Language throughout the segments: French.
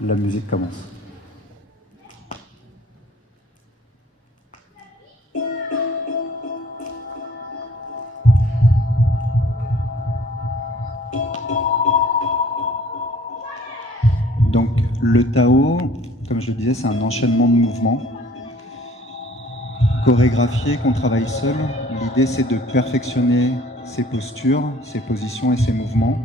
La musique commence. Donc le Tao, comme je le disais, c'est un enchaînement de mouvements chorégraphiés qu'on travaille seul. L'idée, c'est de perfectionner ses postures, ses positions et ses mouvements.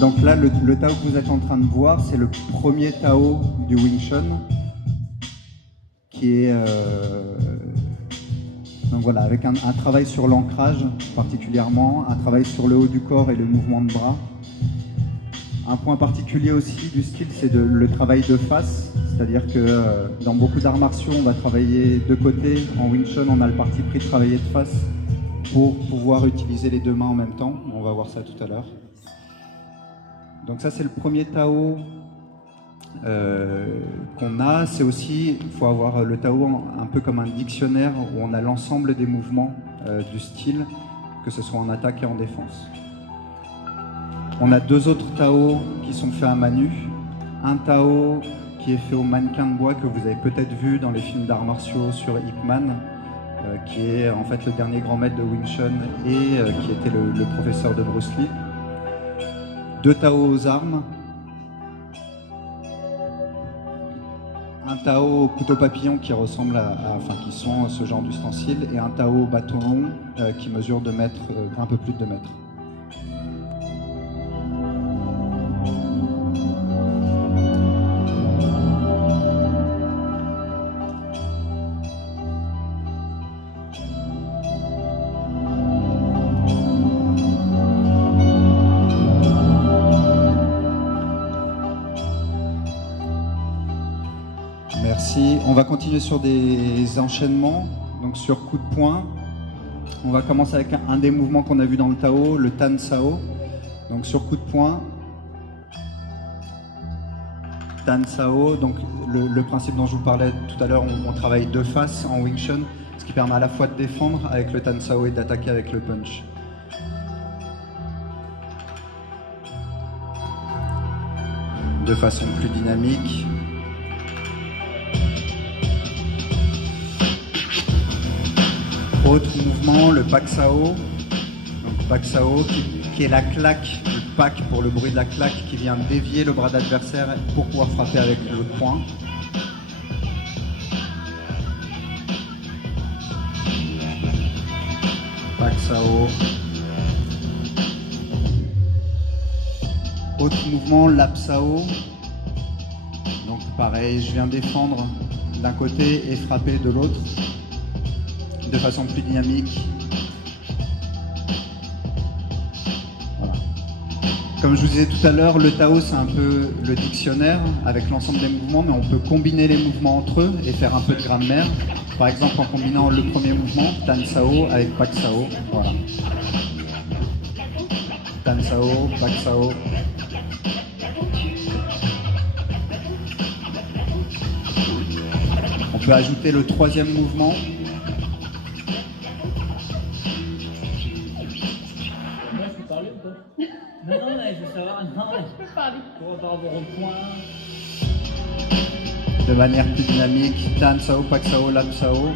Donc là, le Tao que vous êtes en train de voir, c'est le premier Tao du Wing Chun, qui est donc voilà, avec un travail sur l'ancrage particulièrement, un travail sur le haut du corps et le mouvement de bras. Un point particulier aussi du style, c'est le travail de face, c'est-à-dire que dans beaucoup d'arts martiaux, on va travailler de côté. En Wing Chun, on a le parti pris de travailler de face pour pouvoir utiliser les deux mains en même temps. On va voir ça tout à l'heure. Donc ça, c'est le premier Tao qu'on a. C'est aussi, il faut avoir le Tao un peu comme un dictionnaire où on a l'ensemble des mouvements du style, que ce soit en attaque et en défense. On a deux autres Tao qui sont faits à main nue. Un Tao qui est fait au mannequin de bois que vous avez peut-être vu dans les films d'arts martiaux sur Ip Man, qui est en fait le dernier grand maître de Wing Chun et qui était le professeur de Bruce Lee. Deux Tao aux armes, un Tao au couteau papillon qui ressemble enfin qui sont ce genre d'ustensiles, et un Tao au bâton long qui mesure 2 mètres, un peu plus de 2 mètres. Merci. On va continuer sur des enchaînements, donc sur coup de poing. On va commencer avec un des mouvements qu'on a vu dans le Tao, le Tan Sao. Donc sur coup de poing, Tan Sao. Donc le principe dont je vous parlais tout à l'heure, on travaille de face en Wing Chun, ce qui permet à la fois de défendre avec le Tan Sao et d'attaquer avec le punch. De façon plus dynamique. Autre mouvement, le Pak Sao. Donc Pak Sao qui est la claque, le Pak pour le bruit de la claque qui vient dévier le bras d'adversaire pour pouvoir frapper avec le poing. Pak Sao. Autre mouvement, Lap Sao. Donc pareil, je viens défendre d'un côté et frapper de l'autre, de façon plus dynamique. Voilà. Comme je vous disais tout à l'heure, le Tao c'est un peu le dictionnaire avec l'ensemble des mouvements, mais on peut combiner les mouvements entre eux et faire un peu de grammaire. Par exemple en combinant le premier mouvement, Tan Sao, avec Pak Sao. Voilà. Tan Sao, Pak Sao. On peut ajouter le troisième mouvement. Non, mais je veux savoir, non, je peux parler. Par rapport au point. De manière plus dynamique, Tan Sao, Pak Sao, Lap Sao.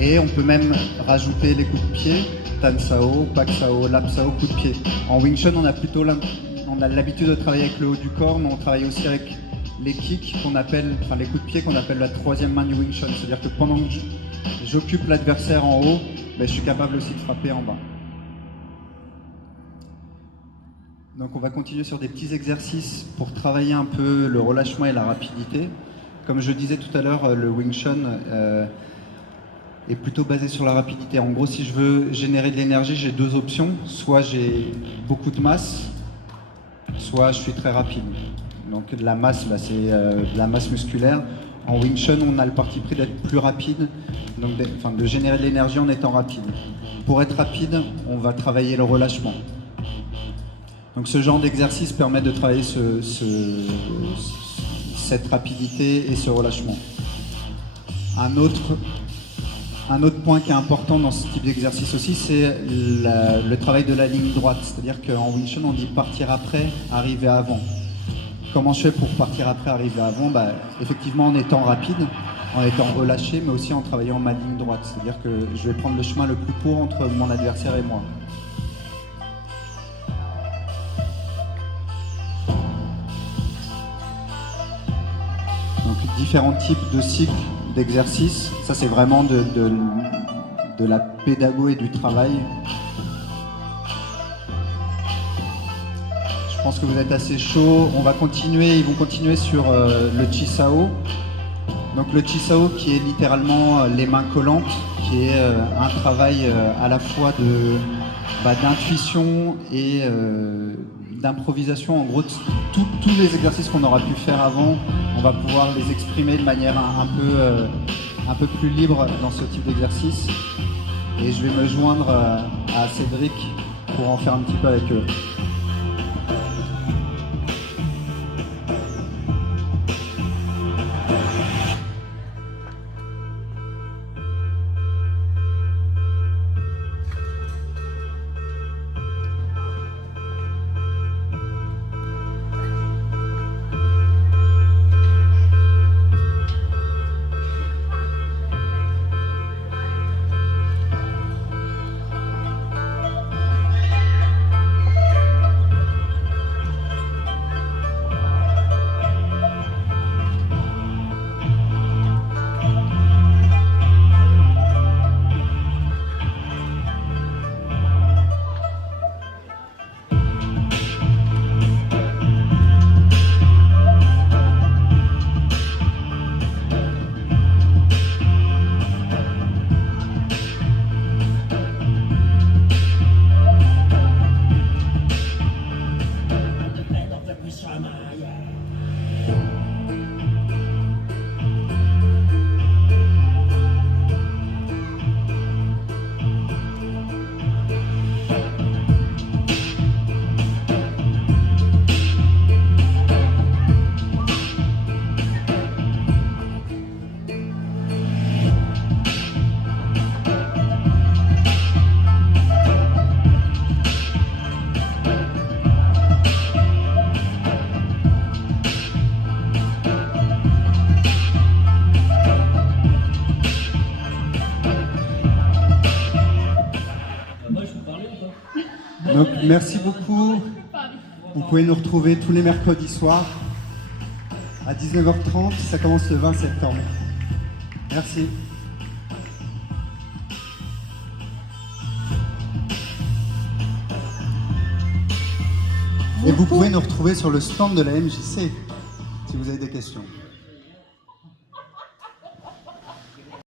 Et on peut même rajouter les coups de pied, Tan Sao, Pak Sao, Lap Sao, coups de pied. En Wing Chun, on a l'habitude de travailler avec le haut du corps, mais on travaille aussi avec les kicks qu'on appelle, enfin les coups de pied qu'on appelle la troisième main du Wing Chun. C'est-à-dire que pendant que j'occupe l'adversaire en haut, je suis capable aussi de frapper en bas. Donc on va continuer sur des petits exercices pour travailler un peu le relâchement et la rapidité. Comme je disais tout à l'heure, le Wing Chun est plutôt basé sur la rapidité. En gros, si je veux générer de l'énergie, j'ai deux options. Soit j'ai beaucoup de masse, soit je suis très rapide. Donc de la masse, c'est de la masse musculaire. En Wing Chun, on a le parti pris d'être plus rapide, donc de générer de l'énergie en étant rapide. Pour être rapide, on va travailler le relâchement. Donc ce genre d'exercice permet de travailler cette rapidité et ce relâchement. Un autre point qui est important dans ce type d'exercice aussi, c'est le travail de la ligne droite. C'est-à-dire qu'en Wing Chun, on dit partir après, arriver avant. Comment je fais pour partir après, arriver avant? Effectivement, en étant rapide, en étant relâché, mais aussi en travaillant ma ligne droite. C'est-à-dire que je vais prendre le chemin le plus court entre mon adversaire et moi. Donc, différents types de cycles d'exercices. Ça, c'est vraiment de la pédago et du travail. Je pense que vous êtes assez chaud. On va continuer, ils vont continuer sur le Chi Sao. Donc le Chi Sao qui est littéralement les mains collantes, qui est un travail à la fois d'intuition et d'improvisation. En gros, tous les exercices qu'on aura pu faire avant, on va pouvoir les exprimer de manière un peu plus libre dans ce type d'exercice. Et je vais me joindre à Cédric pour en faire un petit peu avec eux. Donc merci beaucoup. Vous pouvez nous retrouver tous les mercredis soirs à 19h30. Ça commence le 20 septembre. Merci. Et vous pouvez nous retrouver sur le stand de la MJC si vous avez des questions.